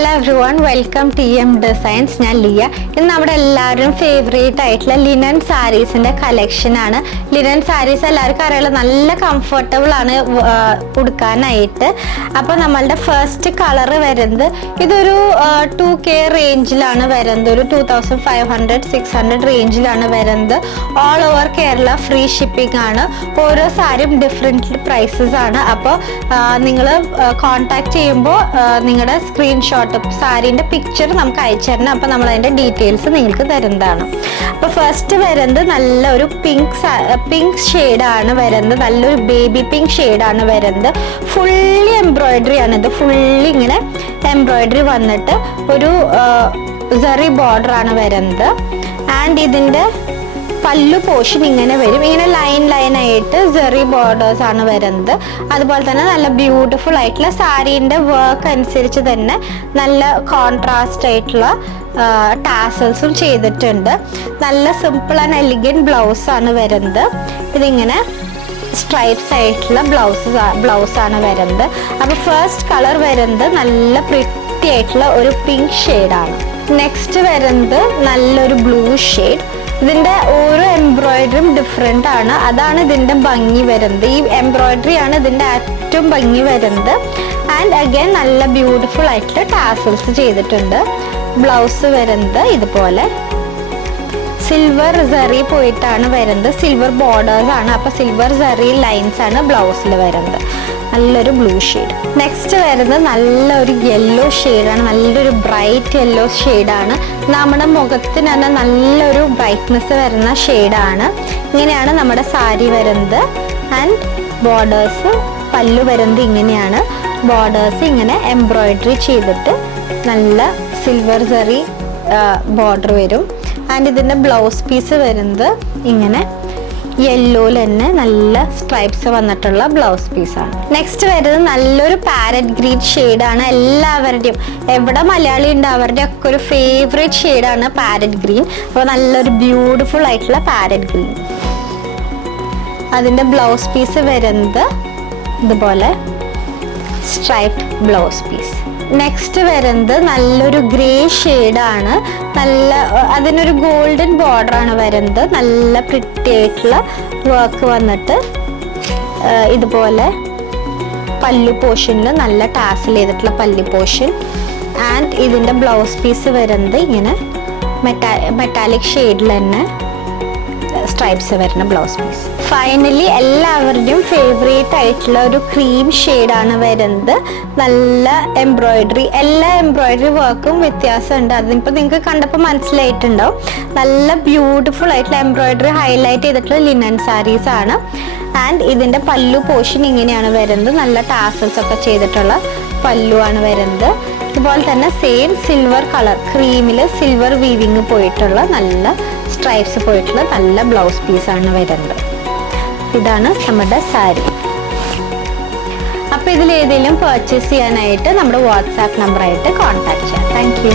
Hello everyone, welcome TM designs. ഞാൻ ലിയ. ഇന്ന് നമ്മുടെ എല്ലാവരും ഫേവറേറ്റ് ആയിട്ടുള്ള ലിനൻ സാരീസിന്റെ കളക്ഷൻ ആണ്. ലിനൻ സാരീസ് എല്ലാവർക്കും അറിയാലോ, നല്ല കംഫർട്ടബിൾ ആണ് ഉടുക്കാനായിട്ട്. അപ്പോൾ നമ്മളുടെ ഫസ്റ്റ് കളർ വരുന്നത് ഇതൊരു 2K റേഞ്ചിലാണ് വരുന്നത്. ഒരു 2500-600 റേഞ്ചിലാണ് വരുന്നത്. All over Kerala free shipping ആണ്. ഓരോ സാരിയും ഡിഫറെൻറ്റ് പ്രൈസസ് ആണ്. അപ്പോൾ നിങ്ങൾ കോൺടാക്ട് ചെയ്യുമ്പോൾ നിങ്ങളുടെ സ്ക്രീൻഷോട്ട് സാരീൻ്റെ പിക്ചർ നമുക്ക് അയച്ചു തരണം. അപ്പോൾ നമ്മൾ അതിൻ്റെ ഡീറ്റെയിൽസ് നിങ്ങൾക്ക് തരുന്നതാണ്. അപ്പോൾ ഫസ്റ്റ് വരുന്നത് നല്ലൊരു പിങ്ക് ഷെയ്ഡാണ് വരുന്നത്. നല്ലൊരു ബേബി പിങ്ക് ഷെയ്ഡാണ് വരുന്നത്. ഫുള്ളി എംബ്രോയിഡറി ആണ്. ഇത് ഫുള്ളി ഇങ്ങനെ എംബ്രോയിഡറി വന്നിട്ട് ഒരു സെറി ബോർഡർ ആണ് വരുന്നത്. ആൻഡ് ഇതിൻ്റെ പല്ലു പോർഷൻ ഇങ്ങനെ വരും. ഇങ്ങനെ ലൈൻ ആയിട്ട് സെറി ബോർഡേഴ്സ് ആണ് വരുന്നത്. അതുപോലെ തന്നെ നല്ല ബ്യൂട്ടിഫുൾ ആയിട്ടുള്ള സാരീൻ്റെ വർക്ക് അനുസരിച്ച് തന്നെ നല്ല കോൺട്രാസ്റ്റ് ആയിട്ടുള്ള ടാസൽസും ചെയ്തിട്ടുണ്ട്. നല്ല സിമ്പിൾ ആൻഡ് എലിഗൻറ്റ് ബ്ലൗസ് ആണ് വരുന്നത്. ഇതിങ്ങനെ സ്ട്രൈപ്സ് ആയിട്ടുള്ള ബ്ലൗസാണ് വരുന്നത്. അപ്പോൾ ഫസ്റ്റ് കളർ വരുന്നത് നല്ല പ്രിറ്റി ആയിട്ടുള്ള ഒരു പിങ്ക് ഷെയ്ഡാണ്. നെക്സ്റ്റ് വരുന്നത് നല്ലൊരു ബ്ലൂ ഷെയ്ഡ്. ഇതിൻ്റെ ഓരോ എംബ്രോയിഡറിയും ഡിഫറെൻ്റ് ആണ്. അതാണ് ഇതിൻ്റെ ഭംഗി വരുന്നത്. ഈ എംബ്രോയിഡറി ആണ് ഇതിൻ്റെ ഏറ്റവും ഭംഗി വരുന്നത്. ആൻഡ് അഗൈൻ നല്ല ബ്യൂട്ടിഫുൾ ആയിട്ടുള്ള ടാസൽസ് ചെയ്തിട്ടുണ്ട്. ബ്ലൗസ് വരുന്നത് ഇതുപോലെ സിൽവർ സെറി പോയിട്ടാണ് വരുന്നത്. സിൽവർ ബോർഡേഴ്സ് ആണ്. അപ്പോൾ സിൽവർ സെറി ലൈൻസ് ആണ് ബ്ലൗസിൽ വരുന്നത്. നല്ലൊരു ബ്ലൂ ഷെയ്ഡ്. നെക്സ്റ്റ് വരുന്നത് നല്ലൊരു യെല്ലോ ഷെയ്ഡാണ്. നല്ലൊരു ബ്രൈറ്റ് യെല്ലോ ഷെയ്ഡാണ്. നമ്മുടെ മുഖത്തിന് തന്നെ നല്ലൊരു ബ്രൈറ്റ്നെസ് വരുന്ന ഷെയ്ഡാണ്. ഇങ്ങനെയാണ് നമ്മുടെ സാരി വരുന്നത്. ആൻഡ് ബോർഡേഴ്സ് പല്ലു വരുന്നത് ഇങ്ങനെയാണ്. ബോർഡേഴ്സ് ഇങ്ങനെ എംബ്രോയിഡറി ചെയ്തിട്ട് നല്ല സിൽവർ സെറി ബോർഡർ വരും. ആൻഡ് ഇതിൻ്റെ ബ്ലൗസ് പീസ് വരുന്നത് ഇങ്ങനെ യെല്ലോയിൽ തന്നെ നല്ല സ്ട്രൈപ്സ് വന്നിട്ടുള്ള ബ്ലൗസ് പീസാണ്. നെക്സ്റ്റ് വരുന്നത് നല്ലൊരു പാരറ്റ് ഗ്രീൻ ഷെയ്ഡാണ്. എല്ലാവരുടെയും എവിടെ മലയാളി ഉണ്ട് അവരുടെ ഒക്കെ ഒരു ഫേവറേറ്റ് ഷെയ്ഡാണ് പാരറ്റ് ഗ്രീൻ. അപ്പോൾ നല്ലൊരു ബ്യൂട്ടിഫുൾ ആയിട്ടുള്ള പാരറ്റ് ഗ്രീൻ. അതിൻ്റെ ബ്ലൗസ് പീസ് വരുന്നത് ഇതുപോലെ സ്ട്രൈപ്ഡ് ബ്ലൗസ് പീസ്. നെക്സ്റ്റ് വരുന്നത് നല്ലൊരു ഗ്രേ ഷെയ്ഡാണ്. അതിനൊരു ഗോൾഡൻ ബോർഡറാണ് വരുന്നത്. നല്ല പ്രിറ്റി ആയിട്ടുള്ള വർക്ക് വന്നിട്ട് ഇതുപോലെ പല്ലു പോർഷനിൽ നല്ല ടാസൽ ചെയ്തിട്ടുള്ള പല്ലു പോർഷൻ. ആൻഡ് ഇതിൻ്റെ ബ്ലൗസ് പീസ് വരുന്നത് ഇങ്ങനെ മെറ്റാലിക് ഷെയ്ഡിൽ തന്നെ സ്ട്രൈപ്സ് വരുന്ന ബ്ലൗസ് പീസ്. ഫൈനലി എല്ലാവരുടെയും ഫേവറേറ്റ് ആയിട്ടുള്ള ഒരു ക്രീം ഷെയ്ഡാണ് വരുന്നത്. നല്ല എംബ്രോയിഡറി, എല്ലാ എംബ്രോയിഡറി വർക്കും വ്യത്യാസമുണ്ട്. അതിപ്പോൾ നിങ്ങൾക്ക് കണ്ടപ്പോൾ മനസ്സിലായിട്ടുണ്ടാവും. നല്ല ബ്യൂട്ടിഫുൾ ആയിട്ടുള്ള എംബ്രോയിഡറി ഹൈലൈറ്റ് ചെയ്തിട്ടുള്ള ലിനൻ സാരീസ് ആണ്. ആൻഡ് ഇതിൻ്റെ പല്ലു പോർഷൻ ഇങ്ങനെയാണ് വരുന്നത്. നല്ല ടാസൽസ് ഒക്കെ ചെയ്തിട്ടുള്ള പല്ലു ആണ് വരുന്നത്. ഇതുപോലെ തന്നെ സെയിം സിൽവർ കളർ ക്രീമിൽ സിൽവർ വീവിങ് പോയിട്ടുള്ള നല്ല സ്ട്രൈപ്സ് പോയിട്ടുള്ള നല്ല ബ്ലൗസ് പീസാണ് വരുന്നത്. ഇതാണ് നമ്മുടെ സാരി. അപ്പോൾ ഇതിലേതെങ്കിലും പർച്ചേസ് ചെയ്യാനായിട്ട് നമ്മുടെ വാട്സാപ്പ് നമ്പറായിട്ട് കോൺടാക്ട് ചെയ്യാം. Thank you.